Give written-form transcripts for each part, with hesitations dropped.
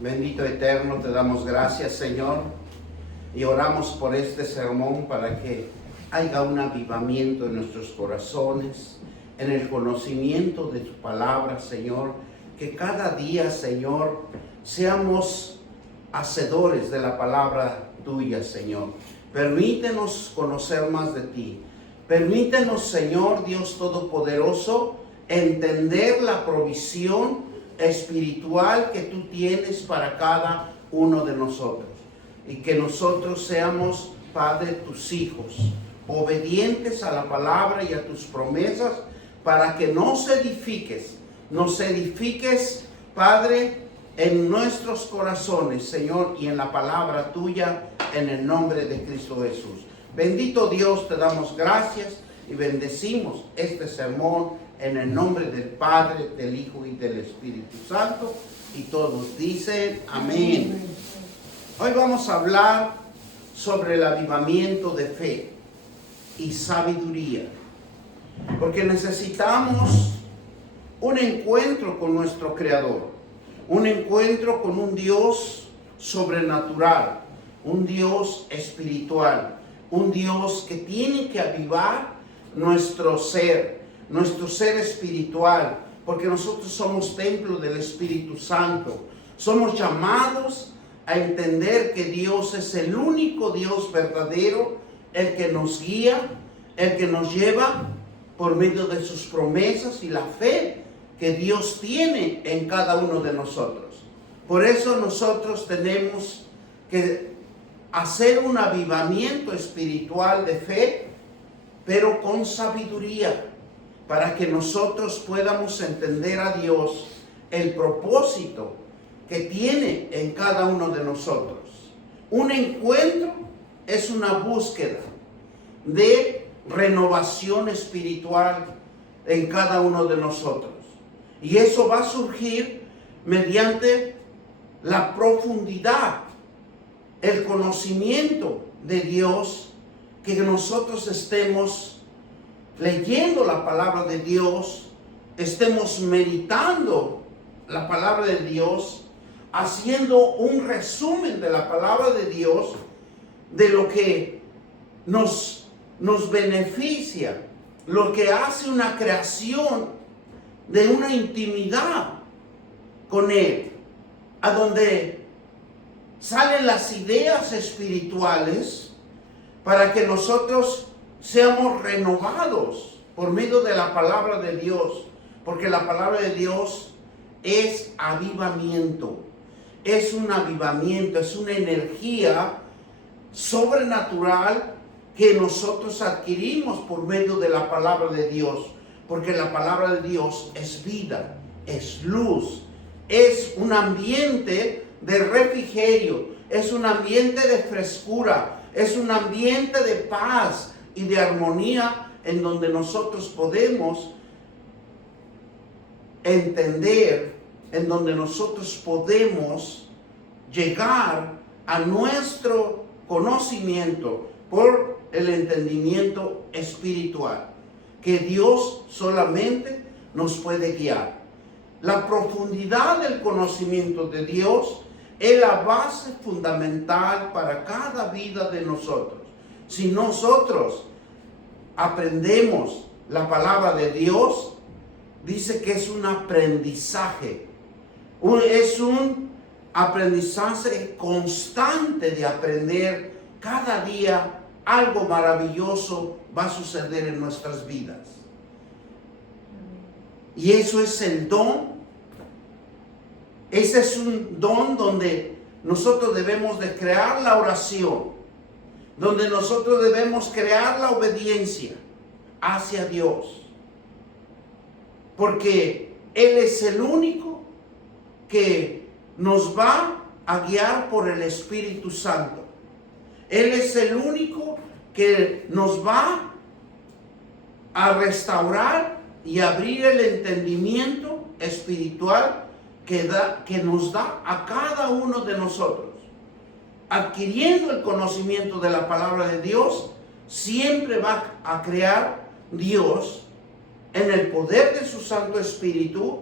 Bendito Eterno, te damos gracias, Señor, y oramos por este sermón para que haya un avivamiento en nuestros corazones, en el conocimiento de tu palabra, Señor, que cada día, Señor, seamos hacedores de la palabra tuya, Señor. Permítenos conocer más de ti. Permítenos, Señor Dios Todopoderoso, entender la provisión espiritual que tú tienes para cada uno de nosotros, y que nosotros seamos, Padre, tus hijos, obedientes a la palabra y a tus promesas, para que nos edifiques, Padre, en nuestros corazones, Señor, y en la palabra tuya, en el nombre de Cristo Jesús. Bendito Dios, te damos gracias y bendecimos este sermón en el nombre del Padre, del Hijo y del Espíritu Santo. Y todos dicen amén. Hoy vamos a hablar sobre el avivamiento de fe y sabiduría, porque necesitamos un encuentro con nuestro Creador, un encuentro con un Dios sobrenatural, un Dios espiritual, un Dios que tiene que avivar nuestro ser espiritual, porque nosotros somos templo del Espíritu Santo. Somos llamados a entender que Dios es el único Dios verdadero, el que nos guía, el que nos lleva por medio de sus promesas y la fe que Dios tiene en cada uno de nosotros. Por eso nosotros tenemos que hacer un avivamiento espiritual de fe, pero con sabiduría, para que nosotros podamos entender a Dios, el propósito que tiene en cada uno de nosotros. Un encuentro es una búsqueda de renovación espiritual en cada uno de nosotros. Y eso va a surgir mediante la profundidad, el conocimiento de Dios, que nosotros estemos leyendo la palabra de Dios, estemos meditando la palabra de Dios, haciendo un resumen de la palabra de Dios, de lo que nos beneficia, lo que hace una creación de una intimidad con Él, a donde salen las ideas espirituales para que nosotros seamos renovados por medio de la palabra de Dios, porque la palabra de Dios es avivamiento, es un avivamiento, es una energía sobrenatural que nosotros adquirimos por medio de la palabra de Dios, porque la palabra de Dios es vida, es luz, es un ambiente de refrigerio, es un ambiente de frescura, es un ambiente de paz y de armonía, en donde nosotros podemos entender, en donde nosotros podemos llegar a nuestro conocimiento por el entendimiento espiritual, que Dios solamente nos puede guiar. La profundidad del conocimiento de Dios es la base fundamental para cada vida de nosotros. Si nosotros aprendemos la palabra de Dios, dice que es un aprendizaje. Es un aprendizaje constante de aprender. Cada día algo maravilloso va a suceder en nuestras vidas. Y eso es el don. Ese es un don donde nosotros debemos de crear la oración, donde nosotros debemos crear la obediencia hacia Dios, porque Él es el único que nos va a guiar por el Espíritu Santo. Él es el único que nos va a restaurar y abrir el entendimiento espiritual que nos da a cada uno de nosotros. Adquiriendo el conocimiento de la palabra de Dios, siempre va a crear Dios, en el poder de su Santo Espíritu,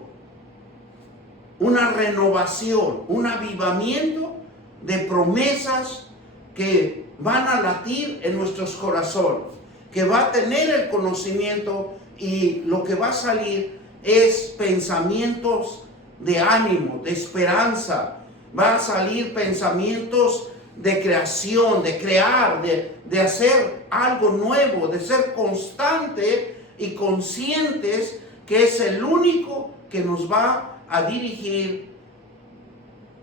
una renovación, un avivamiento de promesas que van a latir en nuestros corazones, que va a tener el conocimiento, y lo que va a salir es pensamientos de ánimo, de esperanza. Va a salir pensamientos de creación, de crear, de hacer algo nuevo, de ser constante y conscientes que es el único que nos va a dirigir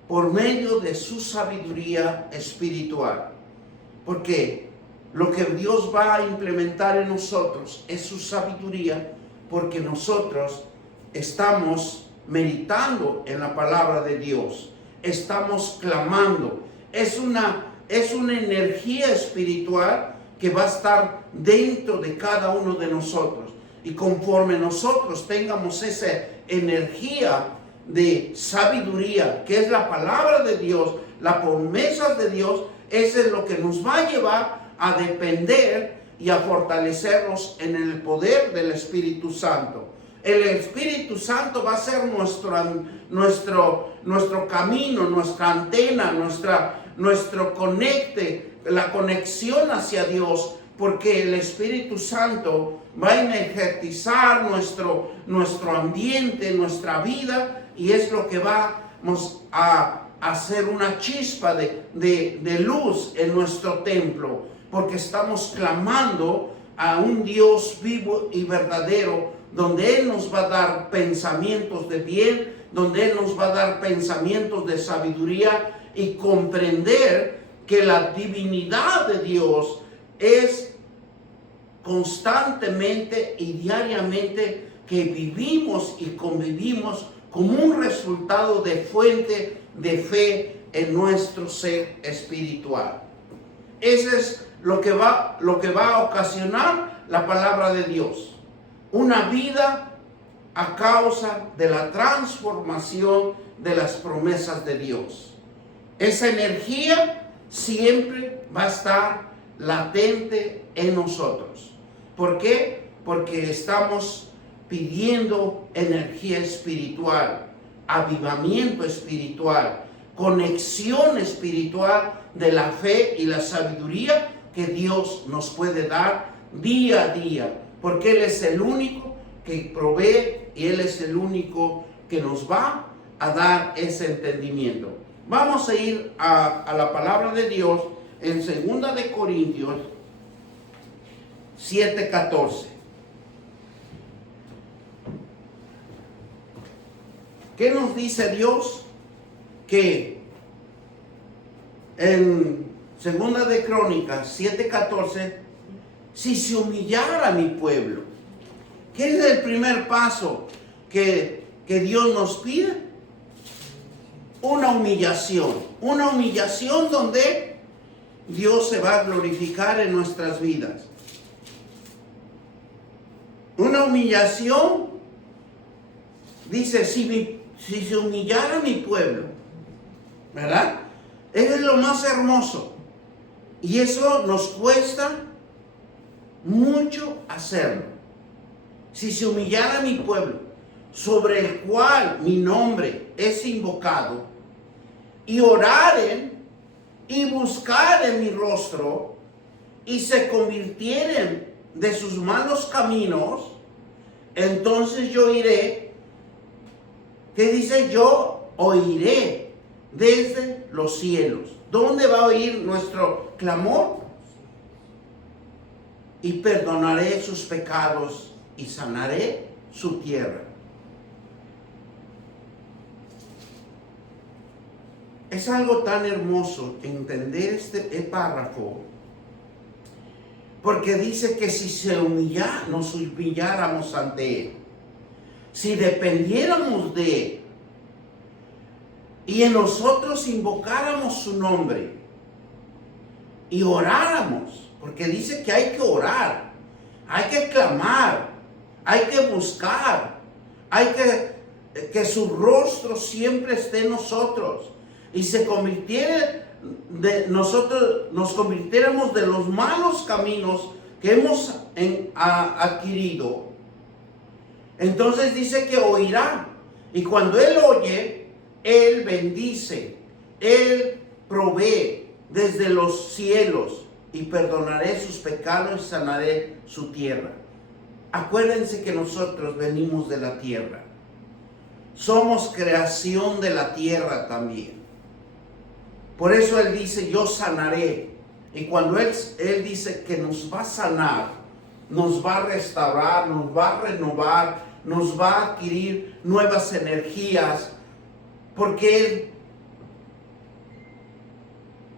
por medio de su sabiduría espiritual. Porque lo que Dios va a implementar en nosotros es su sabiduría, porque nosotros estamos meditando en la palabra de Dios, estamos clamando. Es una energía espiritual que va a estar dentro de cada uno de nosotros. Y conforme nosotros tengamos esa energía de sabiduría, que es la palabra de Dios, las promesas de Dios, eso es lo que nos va a llevar a depender y a fortalecernos en el poder del Espíritu Santo. El Espíritu Santo va a ser nuestro camino, nuestra antena, nuestro conecte, la conexión hacia Dios, porque el Espíritu Santo va a energetizar nuestro ambiente, nuestra vida, y es lo que vamos a hacer una chispa de luz en nuestro templo, porque estamos clamando a un Dios vivo y verdadero, donde Él nos va a dar pensamientos de bien, donde Él nos va a dar pensamientos de sabiduría, y comprender que la divinidad de Dios es constantemente y diariamente que vivimos y convivimos como un resultado de fuente de fe en nuestro ser espiritual. Eso es lo que va a ocasionar la palabra de Dios. Una vida a causa de la transformación de las promesas de Dios. Esa energía siempre va a estar latente en nosotros. ¿Por qué? Porque estamos pidiendo energía espiritual, avivamiento espiritual, conexión espiritual de la fe y la sabiduría que Dios nos puede dar día a día, porque Él es el único que provee y Él es el único que nos va a dar ese entendimiento. Vamos a ir a la palabra de Dios en 2 de Corintios 7:14. ¿Qué nos dice Dios? Que en 2 de Crónicas 7:14, si se humillara mi pueblo. ¿Qué es el primer paso que Dios nos pide? Una humillación donde Dios se va a glorificar en nuestras vidas. Una humillación, dice, si se humillara mi pueblo, ¿verdad? Eso es lo más hermoso. Y eso nos cuesta mucho hacerlo. Si se humillara mi pueblo, sobre el cual mi nombre es invocado, y oraren y buscaren mi rostro, y se convirtieren de sus malos caminos, entonces yo iré. ¿Qué dice? Yo oiré desde los cielos. ¿Dónde va a oír nuestro clamor? Y perdonaré sus pecados y sanaré su tierra. Es algo tan hermoso entender este párrafo, porque dice que si nos humilláramos ante Él, si dependiéramos de Él, y en nosotros invocáramos su nombre, y oráramos, porque dice que hay que orar, hay que clamar, hay que buscar, hay que su rostro siempre esté en nosotros, y nos convirtiéramos de los malos caminos que hemos adquirido. Entonces dice que oirá, y cuando Él oye, Él bendice, Él provee desde los cielos y perdonaré sus pecados y sanaré su tierra. Acuérdense que nosotros venimos de la tierra. Somos creación de la tierra también. Por eso Él dice, yo sanaré. Y cuando Él dice que nos va a sanar, nos va a restaurar, nos va a renovar, nos va a adquirir nuevas energías, porque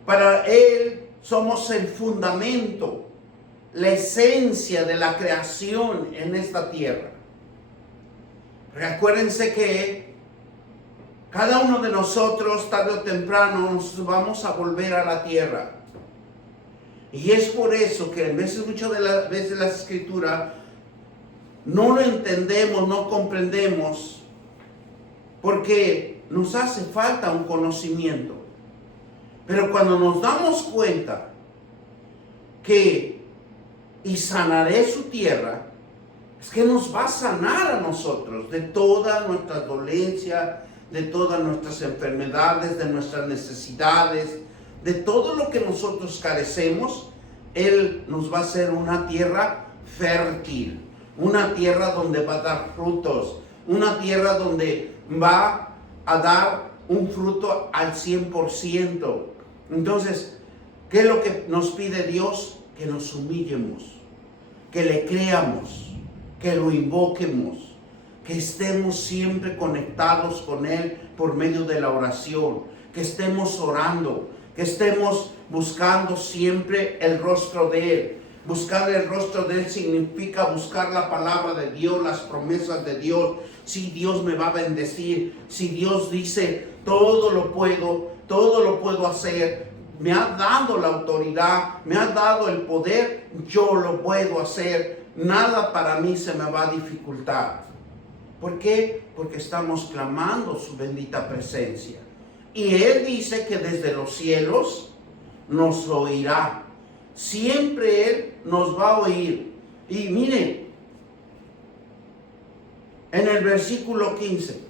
para Él somos el fundamento, la esencia de la creación en esta tierra. Recuérdense que cada uno de nosotros, tarde o temprano, nos vamos a volver a la tierra. Y es por eso que muchas de las veces la Escritura no lo entendemos, no comprendemos, porque nos hace falta un conocimiento. Pero cuando nos damos cuenta que y sanaré su tierra, es que nos va a sanar a nosotros de toda nuestra dolencia, de todas nuestras enfermedades, de nuestras necesidades, de todo lo que nosotros carecemos. Él nos va a hacer una tierra fértil, una tierra donde va a dar frutos, una tierra donde va a dar un fruto al 100%. Entonces, ¿qué es lo que nos pide Dios? Que nos humillemos, que le creamos, que lo invoquemos, que estemos siempre conectados con Él por medio de la oración, que estemos orando, que estemos buscando siempre el rostro de Él. Buscar el rostro de Él significa buscar la palabra de Dios, las promesas de Dios. Si Dios me va a bendecir, si Dios dice todo lo puedo hacer, me ha dado la autoridad, me ha dado el poder, yo lo puedo hacer, nada para mí se me va a dificultar. ¿Por qué? Porque estamos clamando su bendita presencia. Y Él dice que desde los cielos nos oirá. Siempre Él nos va a oír. Y miren, en el versículo 15,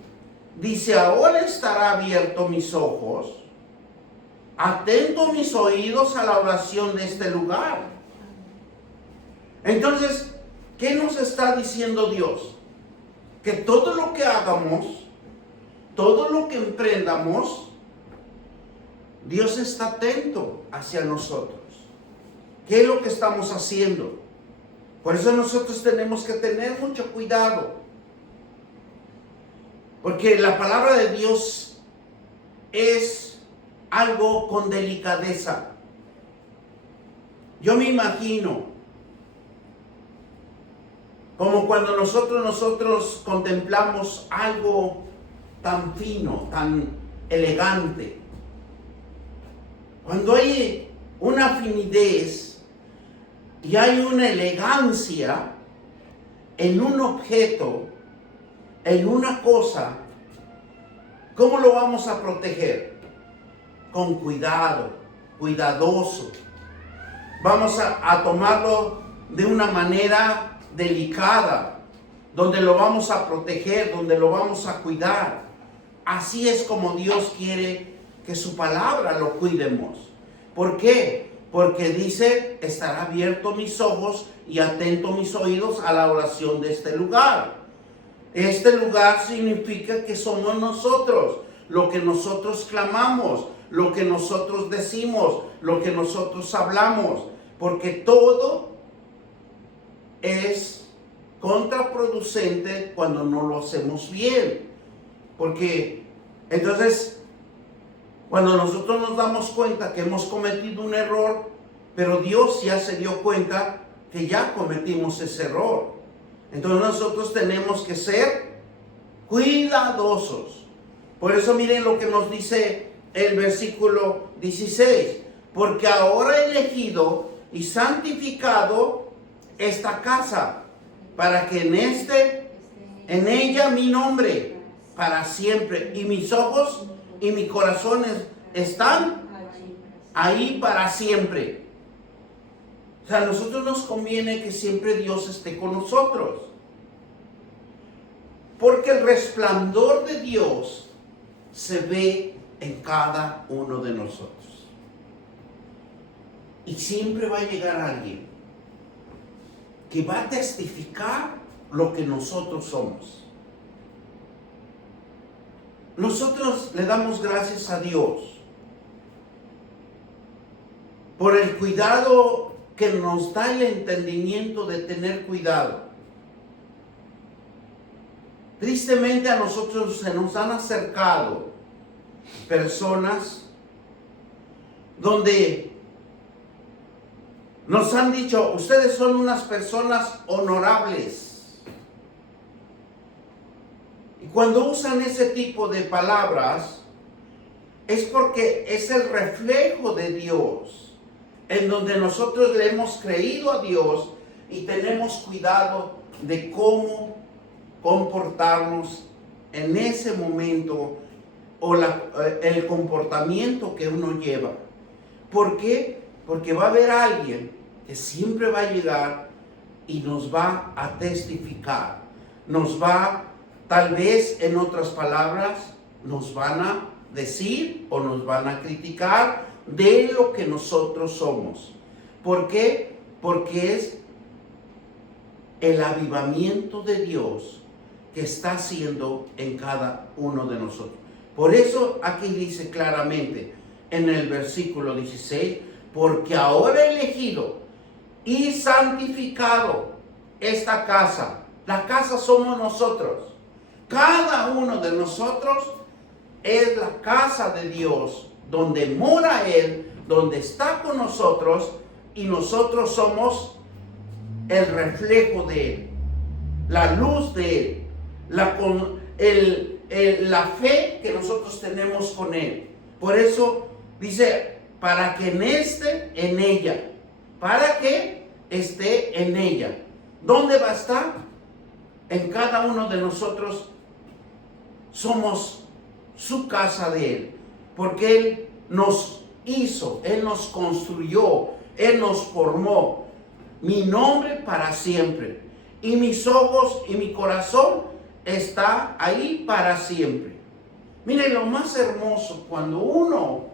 dice, ahora estará abierto mis ojos, atento mis oídos a la oración de este lugar. Entonces, ¿qué nos está diciendo Dios? Que todo lo que hagamos, todo lo que emprendamos, Dios está atento hacia nosotros. ¿Qué es lo que estamos haciendo? Por eso nosotros tenemos que tener mucho cuidado. Porque la palabra de Dios es algo con delicadeza. Yo me imagino como cuando nosotros contemplamos algo tan fino, tan elegante. Cuando hay una finidez y hay una elegancia en un objeto, en una cosa, ¿cómo lo vamos a proteger? Con cuidado, cuidadoso. Vamos a tomarlo de una manera delicada, donde lo vamos a proteger, donde lo vamos a cuidar. Así es como Dios quiere que su palabra lo cuidemos. ¿Por qué? Porque dice, estará abierto mis ojos y atento mis oídos a la oración de este lugar. Este lugar significa que somos nosotros, lo que nosotros clamamos, lo que nosotros decimos, lo que nosotros hablamos, porque todo es contraproducente cuando no lo hacemos bien. Porque entonces, cuando nosotros nos damos cuenta que hemos cometido un error, pero Dios ya se dio cuenta que ya cometimos ese error, entonces nosotros tenemos que ser cuidadosos. Por eso miren lo que nos dice el versículo 16. Porque ahora he elegido y santificado esta casa, para que en ella mi nombre para siempre, y mis ojos y mi corazón están ahí para siempre. O sea, a nosotros nos conviene que siempre Dios esté con nosotros, porque el resplandor de Dios se ve en cada uno de nosotros. Y siempre va a llegar alguien que va a testificar lo que nosotros somos. Nosotros le damos gracias a Dios por el cuidado que nos da el entendimiento de tener cuidado. Tristemente a nosotros se nos han acercado personas donde nos han dicho, ustedes son unas personas honorables. Y cuando usan ese tipo de palabras, es porque es el reflejo de Dios, en donde nosotros le hemos creído a Dios y tenemos cuidado de cómo comportarnos en ese momento o el comportamiento que uno lleva. ¿Por qué? Porque va a haber alguien que siempre va a llegar y nos va a testificar. Nos va, tal vez en otras palabras, nos van a decir o nos van a criticar de lo que nosotros somos. ¿Por qué? Porque es el avivamiento de Dios que está haciendo en cada uno de nosotros. Por eso aquí dice claramente en el versículo 16, porque ahora he elegido y santificado esta casa. La casa somos nosotros. Cada uno de nosotros es la casa de Dios, donde mora Él, donde está con nosotros, y nosotros somos el reflejo de Él, la luz de Él, la fe que nosotros tenemos con Él. Por eso dice, para que en ella, para que esté en ella. ¿Dónde va a estar? En cada uno de nosotros somos su casa de Él, porque Él nos hizo, Él nos construyó, Él nos formó. Mi nombre para siempre, y mis ojos y mi corazón está ahí para siempre. Mire, lo más hermoso cuando uno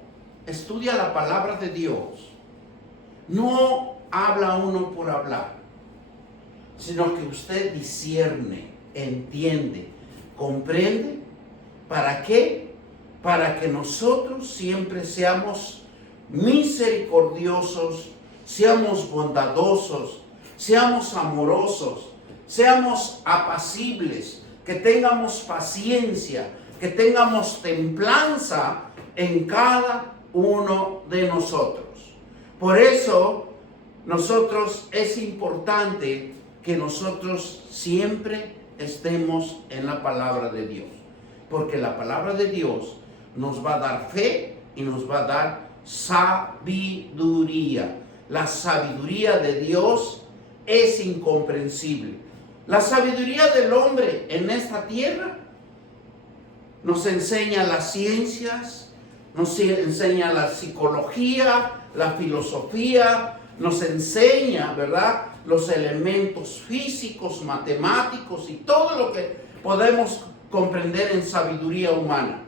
estudia la palabra de Dios, no habla uno por hablar, sino que usted discierne, entiende, comprende. ¿Para qué? Para que nosotros siempre seamos misericordiosos, seamos bondadosos, seamos amorosos, seamos apacibles, que tengamos paciencia, que tengamos templanza en cada uno de nosotros. Por eso es importante que nosotros siempre estemos en la palabra de Dios, porque la palabra de Dios nos va a dar fe y nos va a dar sabiduría. La sabiduría de Dios es incomprensible. La sabiduría del hombre en esta tierra nos enseña las ciencias, nos enseña la psicología, la filosofía, nos enseña, ¿verdad?, los elementos físicos, matemáticos y todo lo que podemos comprender en sabiduría humana.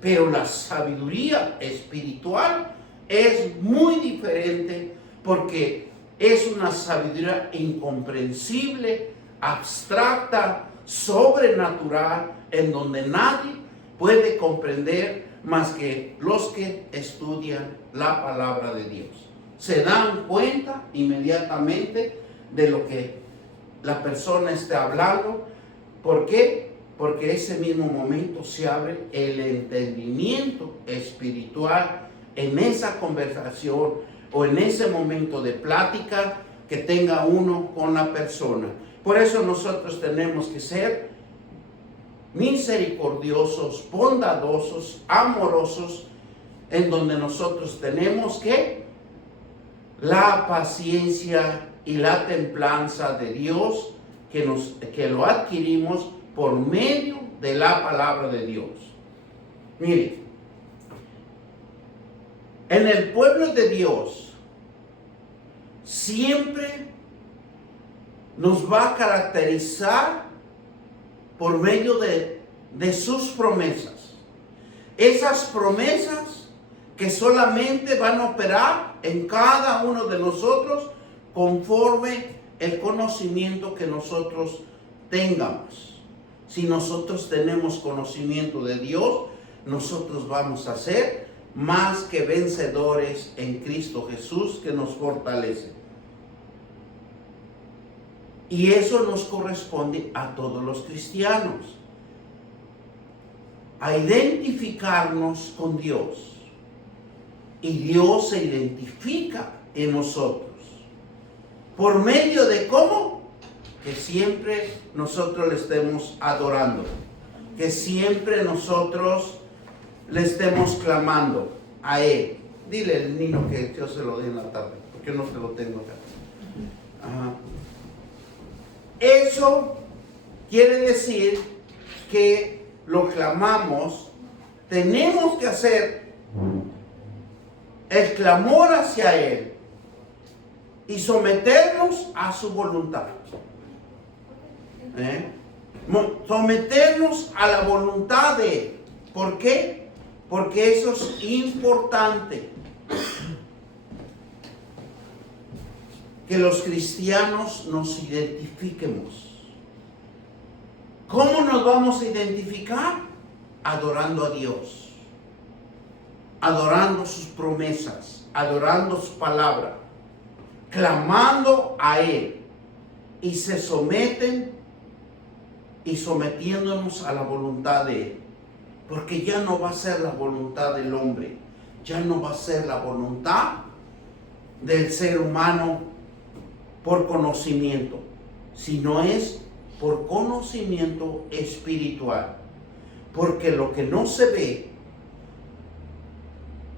Pero la sabiduría espiritual es muy diferente, porque es una sabiduría incomprensible, abstracta, sobrenatural, en donde nadie puede comprender más que los que estudian la palabra de Dios. Se dan cuenta inmediatamente de lo que la persona está hablando. ¿Por qué? Porque ese mismo momento se abre el entendimiento espiritual en esa conversación o en ese momento de plática que tenga uno con la persona. Por eso nosotros tenemos que ser misericordiosos, bondadosos, amorosos, en donde nosotros tenemos que la paciencia y la templanza de Dios que lo adquirimos por medio de la palabra de Dios. Mire, en el pueblo de Dios siempre nos va a caracterizar por medio de sus promesas. esas promesas que solamente van a operar en cada uno de nosotros conforme el conocimiento que nosotros tengamos. Si nosotros tenemos conocimiento de Dios, nosotros vamos a ser más que vencedores en Cristo Jesús, que nos fortalece. Y eso nos corresponde a todos los cristianos, a identificarnos con Dios. Y Dios se identifica en nosotros. ¿Por medio de cómo? Que siempre nosotros le estemos adorando. Que siempre nosotros le estemos clamando a Él. Dile al niño que yo se lo dé en la tarde, porque no te lo tengo acá. Ajá. Eso quiere decir que lo clamamos, tenemos que hacer el clamor hacia Él y someternos a su voluntad. Someternos a la voluntad de Él. ¿Por qué? Porque eso es importante. Que los cristianos nos identifiquemos. ¿Cómo nos vamos a identificar? Adorando a Dios, adorando sus promesas, adorando su palabra, clamando a Él, y se someten y sometiéndonos a la voluntad de Él, porque ya no va a ser la voluntad del hombre, ya no va a ser la voluntad del ser humano por conocimiento, sino es por conocimiento espiritual. Porque lo que no se ve,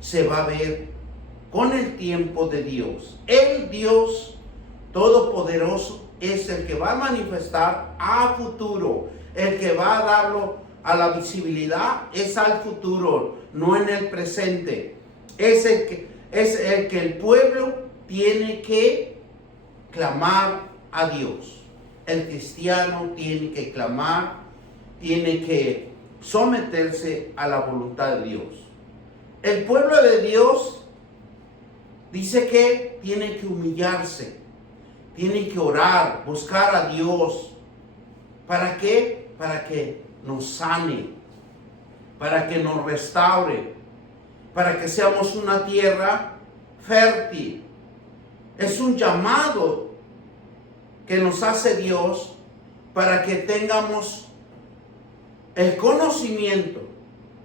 se va a ver con el tiempo de Dios. El Dios Todopoderoso es el que va a manifestar a futuro. El que va a darlo a la visibilidad es al futuro, no en el presente. Es el que el pueblo tiene que clamar a Dios. El cristiano tiene que clamar, tiene que someterse a la voluntad de Dios. El pueblo de Dios dice que tiene que humillarse, tiene que orar, buscar a Dios. ¿Para qué? Para que nos sane, para que nos restaure, para que seamos una tierra fértil. Es un llamado que nos hace Dios para que tengamos el conocimiento,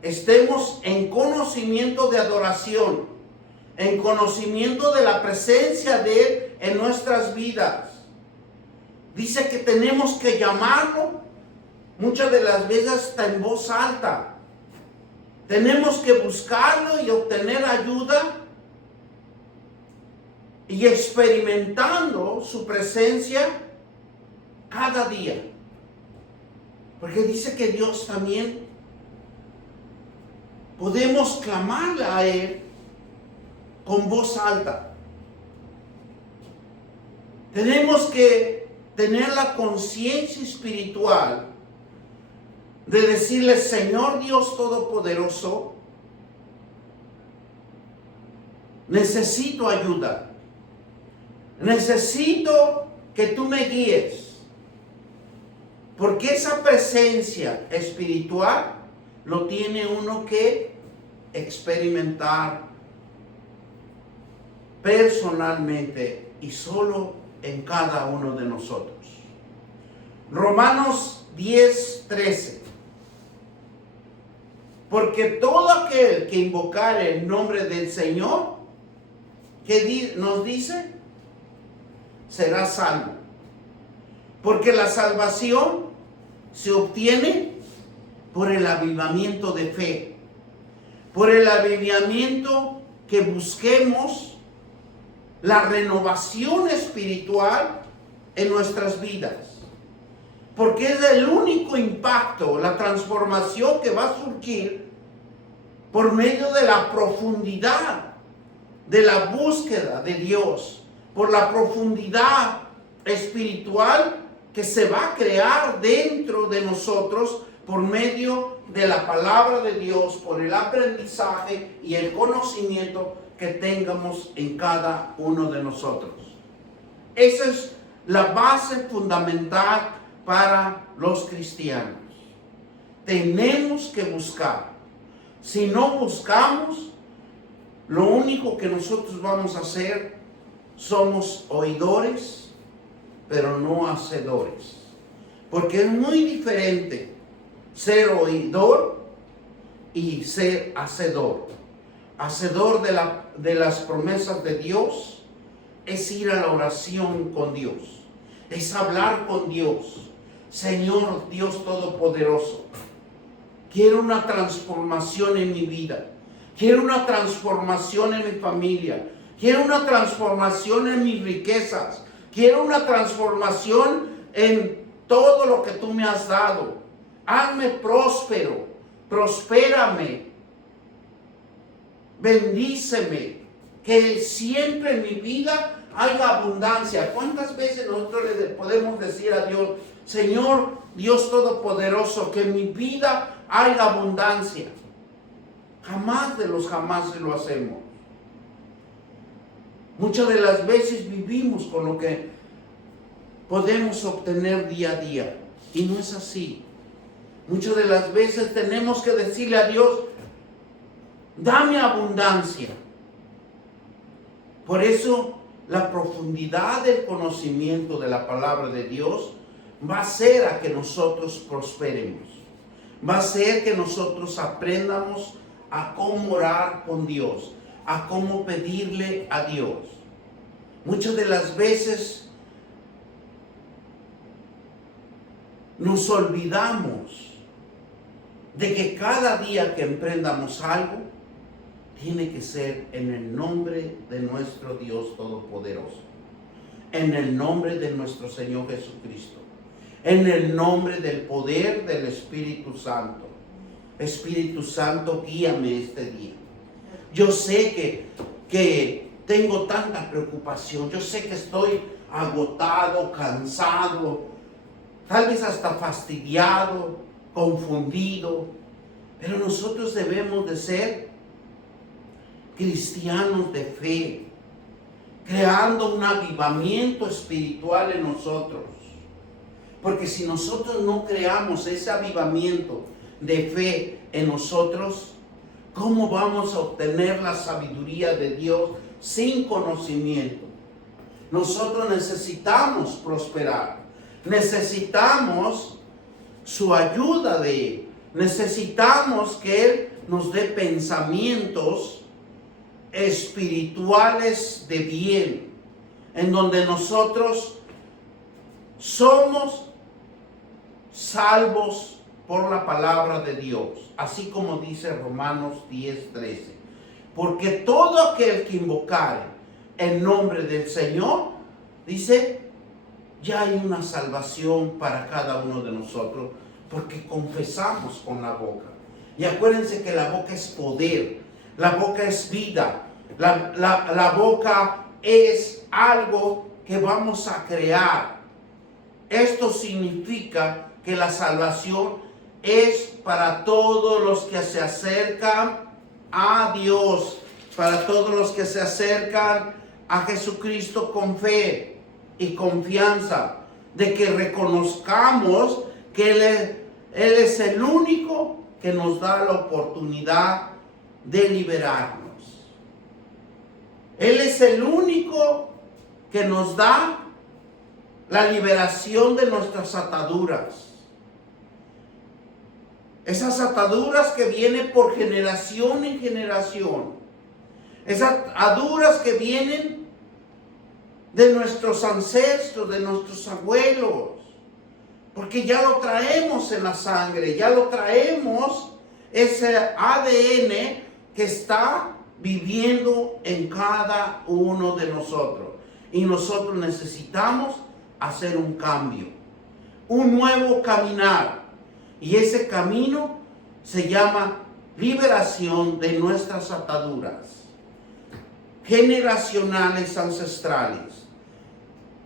estemos en conocimiento de adoración, en conocimiento de la presencia de Él en nuestras vidas. Dice que tenemos que llamarlo muchas de las veces hasta en voz alta. Tenemos que buscarlo y obtener ayuda y experimentando su presencia cada día. Porque dice que Dios también podemos clamarle a Él con voz alta. Tenemos que tener la conciencia espiritual de decirle: Señor Dios Todopoderoso, necesito ayuda. Necesito que tú me guíes. Porque esa presencia espiritual lo tiene uno que experimentar personalmente y solo en cada uno de nosotros. Romanos 10:13. Porque todo aquel que invocare el nombre del Señor, ¿qué nos dice? Será salvo. Porque la salvación se obtiene por el avivamiento de fe, por el avivamiento que busquemos la renovación espiritual en nuestras vidas. Porque es el único impacto, la transformación que va a surgir por medio de la profundidad de la búsqueda de Dios, por la profundidad espiritual que se va a crear dentro de nosotros por medio de la palabra de Dios, por el aprendizaje y el conocimiento que tengamos en cada uno de nosotros. Esa es la base fundamental para los cristianos. Tenemos que buscar. Si no buscamos, lo único que nosotros vamos a hacer somos oidores, pero no hacedores. Porque es muy diferente ser oidor y ser hacedor. Hacedor de las promesas de Dios es ir a la oración con Dios, es hablar con Dios. Señor Dios Todopoderoso, quiero una transformación en mi vida, quiero una transformación en mi familia, quiero una transformación en mis riquezas, quiero una transformación en todo lo que tú me has dado. Hazme próspero, prospérame, bendíceme, que siempre en mi vida haya abundancia. ¿Cuántas veces nosotros le podemos decir a Dios, Señor Dios Todopoderoso, que en mi vida haya abundancia? Jamás de los jamás lo hacemos. Muchas de las veces vivimos con lo que podemos obtener día a día, y no es así. Muchas de las veces tenemos que decirle a Dios, dame abundancia. Por eso la profundidad del conocimiento de la palabra de Dios va a hacer a que nosotros prosperemos. Va a hacer que nosotros aprendamos a cómo orar con Dios, a cómo pedirle a Dios. Muchas de las veces nos olvidamos de que cada día que emprendamos algo, tiene que ser en el nombre de nuestro Dios Todopoderoso, en el nombre de nuestro Señor Jesucristo, en el nombre del poder del Espíritu Santo. Espíritu Santo, guíame este día. Yo sé que tengo tanta preocupación, yo sé que estoy agotado, cansado, tal vez hasta fastidiado, confundido, pero nosotros debemos de ser cristianos de fe, creando un avivamiento espiritual en nosotros. Porque si nosotros no creamos ese avivamiento de fe en nosotros, ¿cómo vamos a obtener la sabiduría de Dios sin conocimiento? Nosotros necesitamos prosperar, necesitamos su ayuda de Él, necesitamos que Él nos dé pensamientos espirituales de bien, en donde nosotros somos salvos por la palabra de Dios, así como dice Romanos 10:13. Porque todo aquel que invocare el nombre del Señor, dice, ya hay una salvación para cada uno de nosotros, porque confesamos con la boca. Y acuérdense que la boca es poder, la boca es vida, la boca es algo que vamos a crear. Esto significa que la salvación es para todos los que se acercan a Dios, para todos los que se acercan a Jesucristo con fe y confianza, de que reconozcamos que Él es el único que nos da la oportunidad de liberarnos. Él es el único que nos da la liberación de nuestras ataduras. Esas ataduras que vienen por generación en generación. Esas ataduras que vienen de nuestros ancestros, de nuestros abuelos. Porque ya lo traemos en la sangre, ya lo traemos, ese ADN que está viviendo en cada uno de nosotros. Y nosotros necesitamos hacer un cambio, un nuevo caminar. Y ese camino se llama liberación de nuestras ataduras generacionales, ancestrales.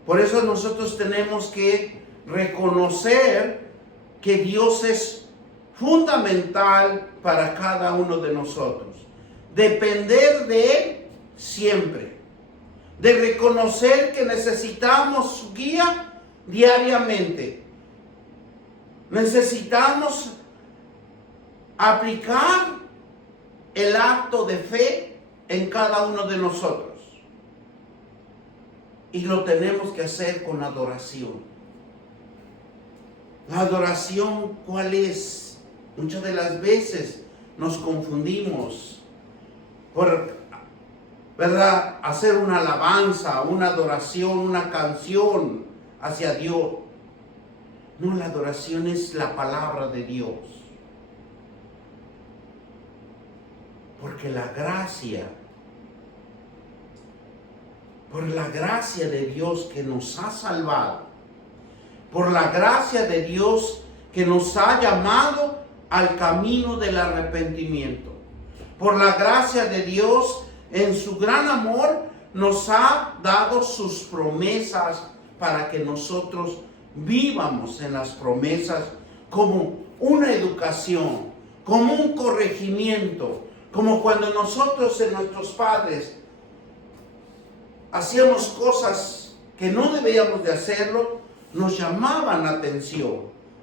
Por eso nosotros tenemos que reconocer que Dios es fundamental para cada uno de nosotros. Depender de Él siempre. De reconocer que necesitamos su guía diariamente. Necesitamos aplicar el acto de fe en cada uno de nosotros. Y lo tenemos que hacer con adoración. La adoración, ¿cuál es? Muchas de las veces nos confundimos por, ¿verdad?, hacer una alabanza, una adoración, una canción hacia Dios. No, la adoración es la palabra de Dios. Porque la gracia, por la gracia de Dios que nos ha salvado, por la gracia de Dios que nos ha llamado al camino del arrepentimiento, por la gracia de Dios en su gran amor nos ha dado sus promesas para que nosotros vivamos en las promesas como una educación, como un corregimiento, como cuando nosotros en nuestros padres hacíamos cosas que no debíamos de hacerlo, nos llamaban la atención.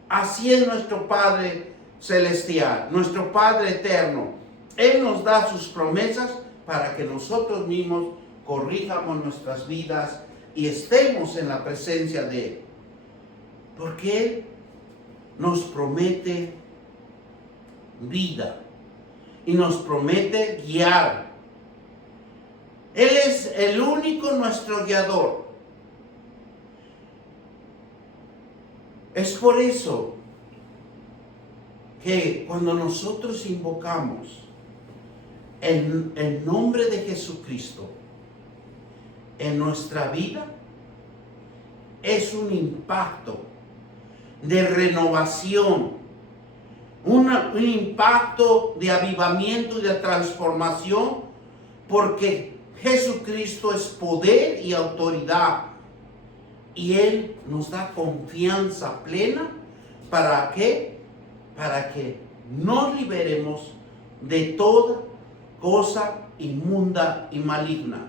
Así es nuestro Padre Celestial, nuestro Padre Eterno. Él nos da sus promesas para que nosotros mismos corrijamos nuestras vidas y estemos en la presencia de Él. Porque Él nos promete vida y nos promete guiar. Él es el único nuestro guiador. Es por eso que cuando nosotros invocamos el nombre de Jesucristo en nuestra vida, es un impacto de renovación, un impacto de avivamiento y de transformación, porque Jesucristo es poder y autoridad. Y Él nos da confianza plena. ¿Para qué? Para que nos liberemos de toda cosa inmunda y maligna.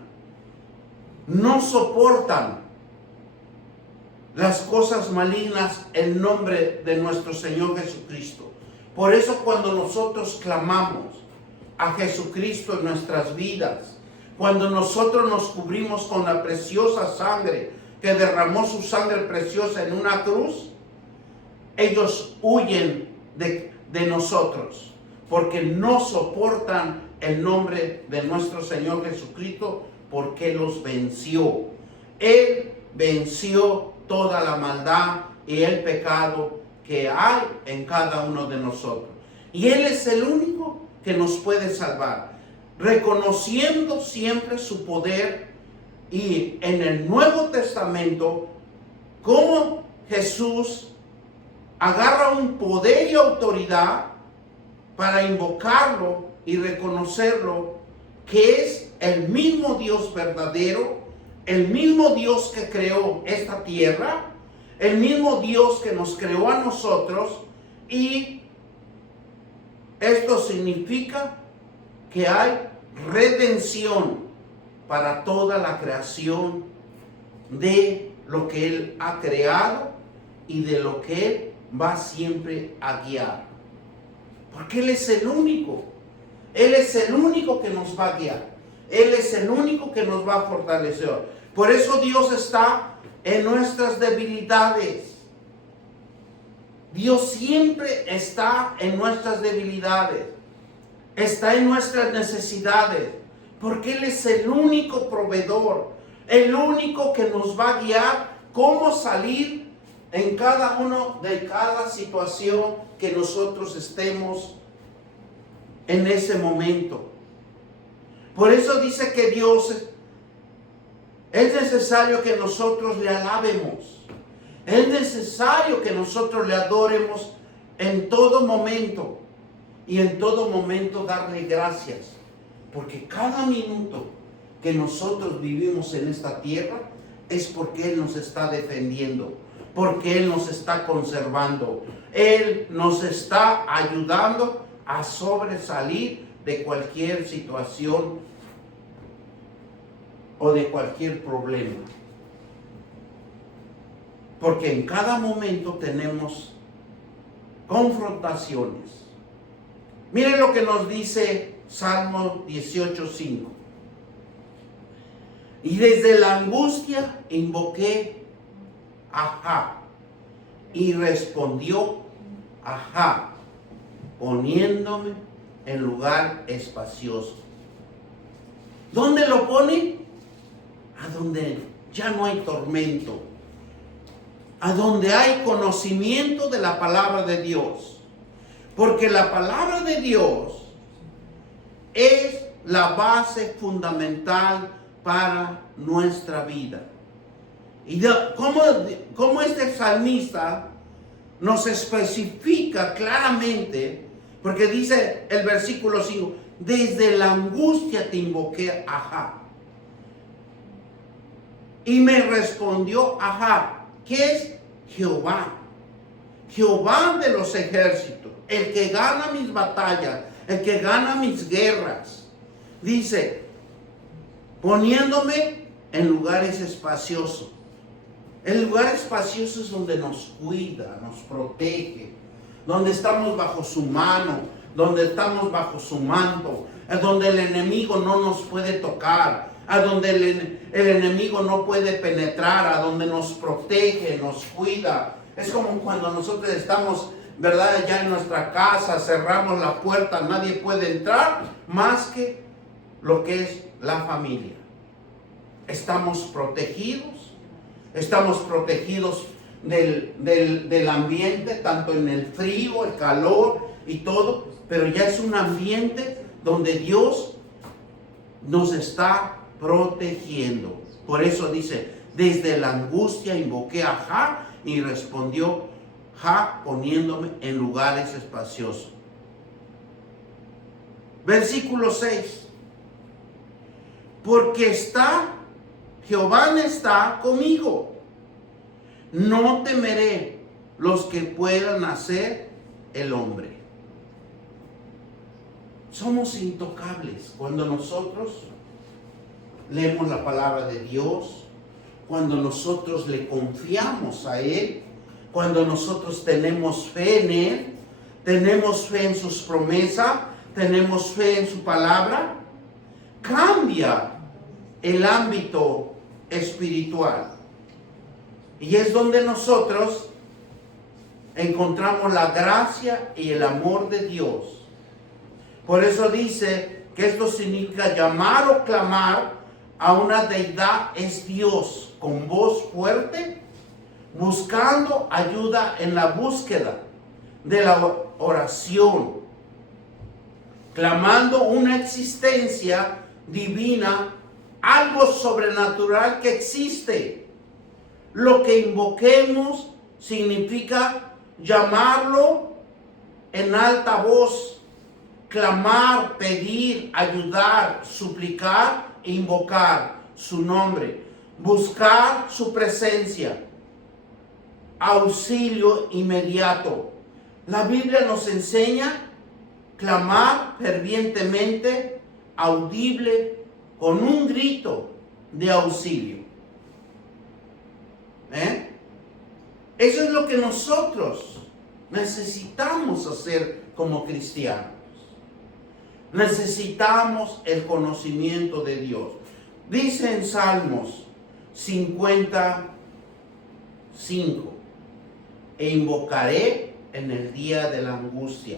No soportan las cosas malignas el nombre de nuestro Señor Jesucristo. Por eso cuando nosotros clamamos a Jesucristo en nuestras vidas, cuando nosotros nos cubrimos con la preciosa sangre que derramó su sangre preciosa en una cruz, ellos huyen de nosotros, porque no soportan el nombre de nuestro Señor Jesucristo, porque los venció. Él venció toda la maldad y el pecado que hay en cada uno de nosotros. Y Él es el único que nos puede salvar, reconociendo siempre su poder. Y en el Nuevo Testamento, como Jesús agarra un poder y autoridad para invocarlo y reconocerlo, que es el mismo Dios verdadero, el mismo Dios que creó esta tierra, el mismo Dios que nos creó a nosotros. Y esto significa que hay redención para toda la creación de lo que Él ha creado y de lo que Él va siempre a guiar. Porque Él es el único. Él es el único que nos va a guiar. Él es el único que nos va a fortalecer. Por eso Dios está en nuestras debilidades. Dios siempre está en nuestras debilidades. Está en nuestras necesidades. Porque Él es el único proveedor, el único que nos va a guiar cómo salir en cada uno de cada situación que nosotros estemos en ese momento. Por eso dice que Dios es necesario que nosotros le alabemos. Es necesario que nosotros le adoremos en todo momento. Y en todo momento darle gracias. Porque cada minuto que nosotros vivimos en esta tierra es porque Él nos está defendiendo. porque Él nos está conservando. Él nos está ayudando a sobresalir de cualquier situación o de cualquier problema. Porque en cada momento tenemos confrontaciones. Miren lo que nos dice Salmo 18:5. Y desde la angustia invoqué a Jah, y respondió a Jah, poniéndome en lugar espacioso. ¿Dónde lo pone? A donde ya no hay tormento, a donde hay conocimiento de la palabra de Dios. Porque la palabra de Dios es la base fundamental para nuestra vida. Y cómo este salmista nos especifica claramente, porque dice el versículo 5, desde la angustia te invoqué a Jah. Y me respondió a Jah, que es Jehová, Jehová de los ejércitos, el que gana mis batallas, el que gana mis guerras. Dice, poniéndome en lugares espaciosos. El lugar espacioso es donde nos cuida, nos protege, donde estamos bajo su mano, donde estamos bajo su manto, donde el enemigo no nos puede tocar, a donde el enemigo no puede penetrar, a donde nos protege, nos cuida. Es como cuando nosotros estamos, ¿verdad?, ya en nuestra casa, cerramos la puerta, nadie puede entrar más que lo que es la familia. Estamos protegidos del ambiente, tanto en el frío, el calor y todo, pero ya es un ambiente donde Dios nos está protegiendo. Por eso dice, desde la angustia invoqué a Jah y respondió Jah poniéndome en lugares espaciosos. Versículo 6. Porque Jehová está conmigo. No temeré los que puedan hacer el hombre. Somos intocables cuando nosotros leemos la palabra de Dios, cuando nosotros le confiamos a Él, cuando nosotros tenemos fe en Él, tenemos fe en sus promesas, tenemos fe en su palabra. Cambia el ámbito espiritual. Y es donde nosotros encontramos la gracia y el amor de Dios. Por eso dice que esto significa llamar o clamar a una deidad es Dios con voz fuerte, buscando ayuda en la búsqueda de la oración, clamando una existencia divina, algo sobrenatural que existe. Lo que invoquemos significa llamarlo en alta voz, clamar, pedir, ayudar, suplicar, invocar su nombre, buscar su presencia, auxilio inmediato. La Biblia nos enseña clamar fervientemente, audible, con un grito de auxilio. Eso es lo que nosotros necesitamos hacer como cristianos. Necesitamos el conocimiento de Dios. Dice en Salmos 55, e invocaré en el día de la angustia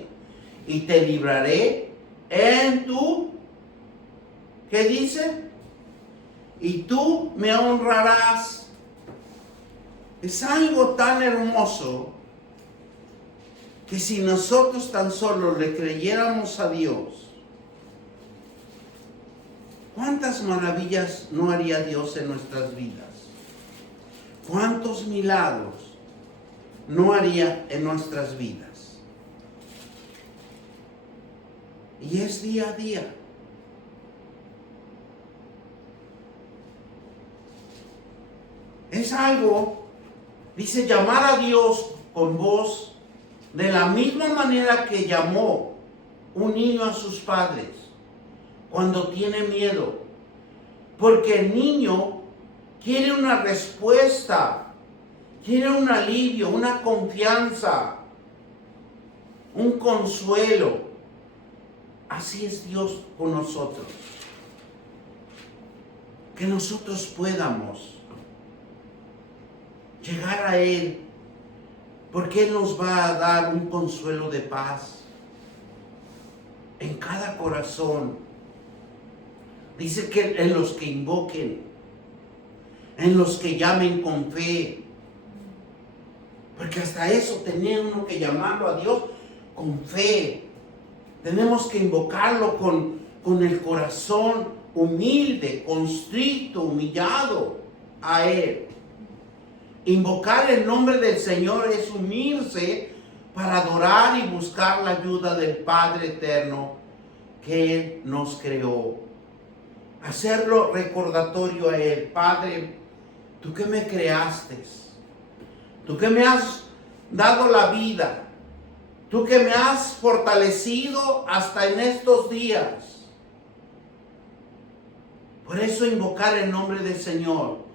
y te libraré en tu, ¿qué dice? Y tú me honrarás. Es algo tan hermoso que si nosotros tan solo le creyéramos a Dios, ¿cuántas maravillas no haría Dios en nuestras vidas? ¿Cuántos milagros no haría en nuestras vidas? Y es día a día. Es algo Dice llamar a Dios con voz de la misma manera que llamó un niño a sus padres cuando tiene miedo. Porque el niño quiere una respuesta, quiere un alivio, una confianza, un consuelo. Así es Dios con nosotros. Que nosotros podamos llegar a Él, porque Él nos va a dar un consuelo de paz en cada corazón. Dice que en los que invoquen, en los que llamen con fe, porque hasta eso tenía uno que llamarlo a Dios con fe. Tenemos que invocarlo con el corazón humilde, constrito, humillado a Él. Invocar el nombre del Señor es unirse para adorar y buscar la ayuda del Padre eterno que Él nos creó. Hacerlo recordatorio a Él. Padre, tú que me creaste, tú que me has dado la vida, tú que me has fortalecido hasta en estos días. Por eso invocar el nombre del Señor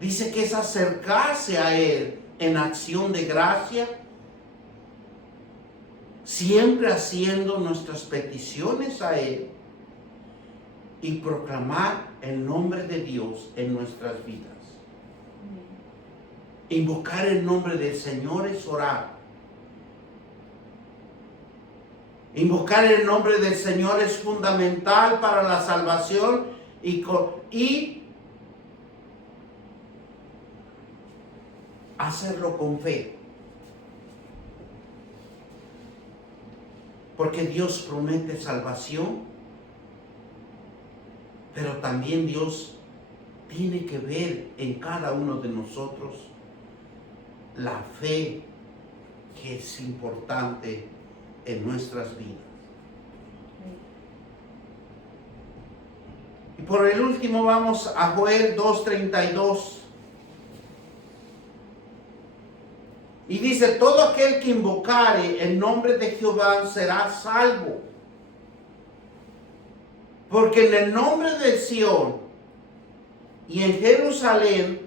dice que es acercarse a Él en acción de gracia, siempre haciendo nuestras peticiones a Él y proclamar el nombre de Dios en nuestras vidas. Invocar el nombre del Señor es orar. Invocar el nombre del Señor es fundamental para la salvación y hacerlo con fe. Porque Dios promete salvación, pero también Dios tiene que ver en cada uno de nosotros la fe que es importante en nuestras vidas. Y por el último vamos a Joel 2:32. Y dice, todo aquel que invocare el nombre de Jehová será salvo. Porque en el nombre de Sión y en Jerusalén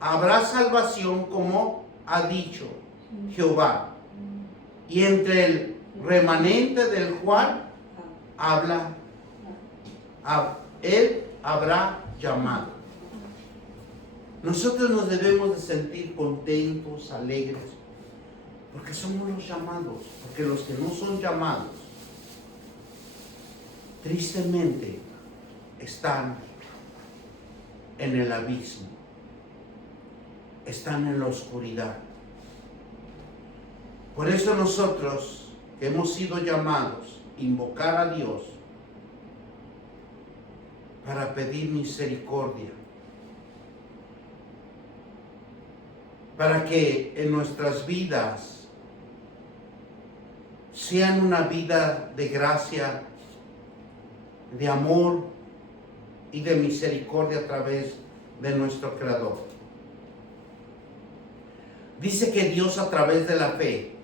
habrá salvación, como ha dicho Jehová. Y entre el remanente del cual él habrá llamado. Nosotros nos debemos de sentir contentos, alegres, porque somos los llamados, porque los que no son llamados, tristemente, están en el abismo, están en la oscuridad. Por eso nosotros, que hemos sido llamados, invocar a Dios para pedir misericordia, para que en nuestras vidas sean una vida de gracia, de amor y de misericordia a través de nuestro Creador. Dice que Dios a través de la fe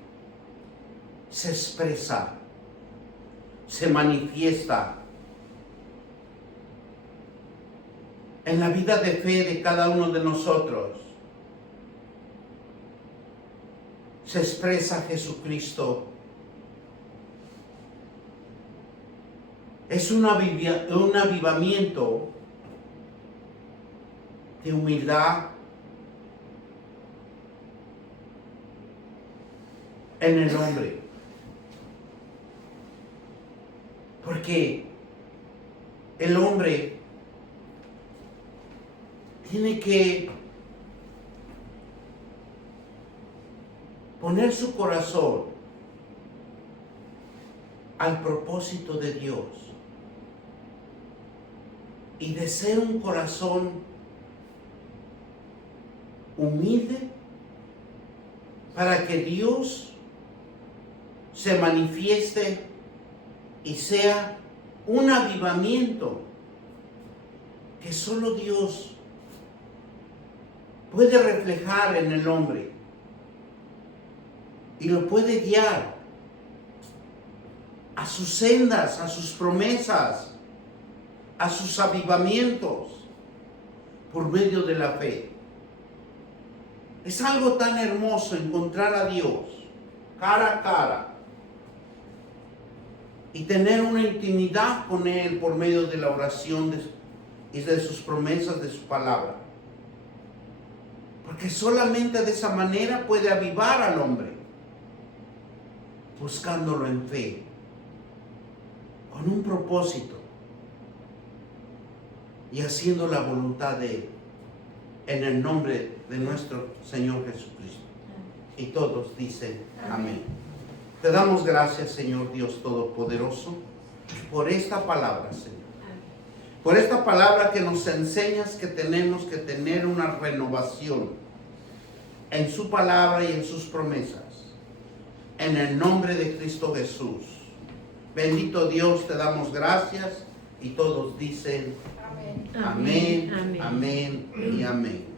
se expresa, se manifiesta en la vida de fe de cada uno de nosotros. Se expresa Jesucristo. Es un avivamiento de humildad en el hombre. Porque el hombre tiene que poner su corazón al propósito de Dios y de ser un corazón humilde para que Dios se manifieste y sea un avivamiento que solo Dios puede reflejar en el hombre y lo puede guiar a sus sendas, a sus promesas, a sus avivamientos por medio de la fe. Es algo tan hermoso encontrar a Dios cara a cara y tener una intimidad con Él por medio de la oración y de sus promesas, de su palabra. Porque solamente de esa manera puede avivar al hombre, buscándolo en fe, con un propósito y haciendo la voluntad de Él, en el nombre de nuestro Señor Jesucristo. Y todos dicen amén. Te damos gracias, Señor Dios Todopoderoso, por esta palabra, Señor. Por esta palabra que nos enseñas que tenemos que tener una renovación en su palabra y en sus promesas. En el nombre de Cristo Jesús. Bendito Dios, te damos gracias y todos dicen amén, amén, amén y amén.